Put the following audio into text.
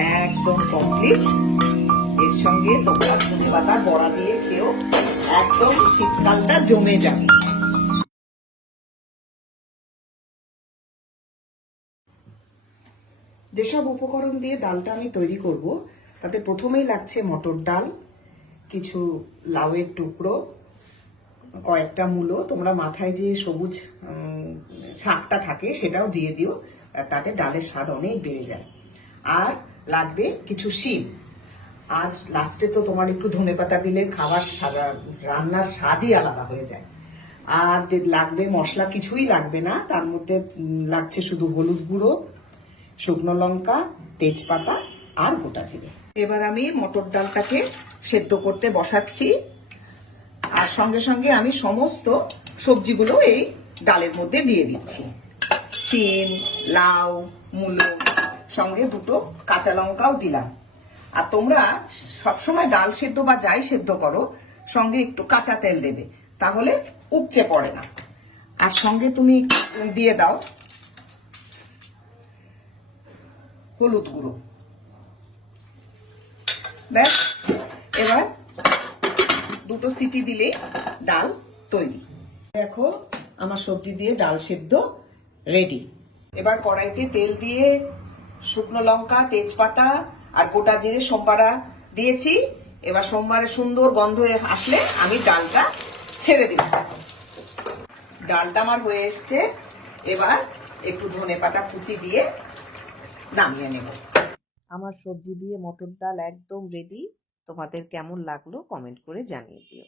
একদম কমপ্লিট। এর সঙ্গে তোমরা ধনেপাতার বড়া দিয়ে খেও, একদম শীতকালটা জমে যাবে। যেসব উপকরণ দিয়ে ডালটা আমি তৈরি করব, তাতে প্রথমেই লাগছে মটর ডাল, কিছু লাউয়ের টুকরো, কয়েকটা মূলো, তোমরা মাথায় যে সবুজ শাকটা থাকে সেটাও দিয়ে দিও, তাতে ডালের স্বাদ অনেক বেড়ে যায়। আর লাগবে কিছু শিম, আর লাস্টে তো তোমার একটু ধনেপাতা দিলে খাবার রান্নার স্বাদই আলাদা হয়ে যায়। আর লাগবে মশলা, কিছুই লাগবে না, তার মধ্যে লাগছে শুধু হলুদ গুঁড়ো, শুকনো লঙ্কা, তেজপাতা আর গোটা জিরে। এবার আমি মটর ডালটাকে সেদ্ধ করতে বসাচ্ছি, আর সঙ্গে সঙ্গে আমি সমস্ত সবজিগুলো এই ডালের মধ্যে দিয়ে দিচ্ছি। শিম, লাউ, মূলো, সঙ্গে দুটো কাঁচা লঙ্কাও দিলাম। আর তোমরা সবসময় ডাল সেদ্ধ বা যাই সেদ্ধ করো, সঙ্গে একটু কাঁচা তেল দেবে, তাহলে উপচে পড়ে না। আর সঙ্গে তুমি দিয়ে দাও হলুদ গুঁড়ো। ব্যাস, এবার দুটো সিটি দিলেই ডাল তৈরি। দেখো আমার সবজি দিয়ে ডাল সেদ্ধ রেডি। এবার কড়াইতে তেল দিয়ে শুকনো লঙ্কা, তেজপাতা আর গোটা জিরে সোমবারা দিয়েছি। এবার সোমবারের সুন্দর গন্ধ আসলে আমি ডালটা ছেড়ে দিলাম। ডালটা আমার হয়ে এসছে, এবার একটু ধনেপাতা কুচি দিয়ে নামিয়ে নেব। আমার সবজি দিয়ে মটর ডাল একদম রেডি। তোমাদের কেমন লাগলো কমেন্ট করে জানিয়ে দিও।